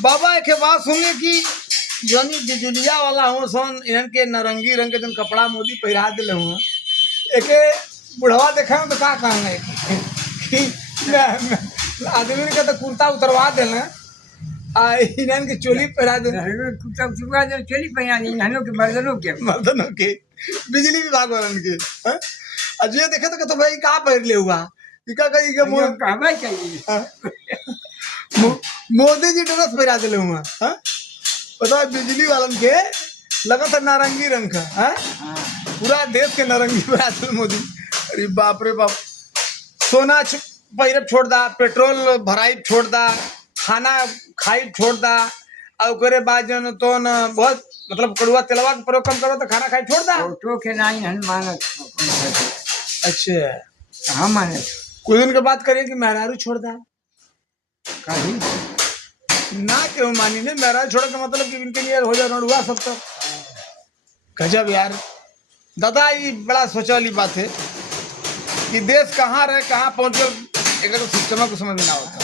बाबा के बात सुने कि जनी बिजुलिया वाला हो सन इहन के नारंगी रंग के जन कपड़ा मोदी पहिरा दिले हुआ एके बुढ़वा देखा तो का कहना कि आदमी के तो कुर्ता उतरवा देना आ इहन के चोली पहिरा दे कुर्ता उतरवा दे चोली पहिरा दी इन्हनो के मर्दनों के बिजली विभाग वालन के हैं? अजय देखे तो भाई का पहिर ले हुआ इका कही के कहबे चाहिए मोदी जी ड्रेस पहिरा दिले हुआ हैं? पता है बिजली वालन के लगा था नारंगी रंग का है पूरा देश के नारंगी पहिरा दिले मोदी। अरे बाप रे बाप सोना पहिरब छोड़ दा पेट्रोल भराई छोड़ दा खाना खाई छोड़ दा और ओकरे बाद जन तो न बहुत मतलब कड़ुआ तेलवा का प्रयोग कम करो तो खाना खाई छोड़ दा फोटो के नहीं हन मानत। अच्छा हाँ मानत कुछ दिन के बात करिए कि मेहरारू छोड़ दा कहीं ना क्यों मानी ने मेहरारू छोड़ के मतलब कि इनके लिए हो जाए हुआ सब तो गजब यार दादा ये बड़ा सोचा वाली बात है कि देश कहाँ रहे कहाँ पहुँच गए एक तो सिस्टम को समझ में ना होता।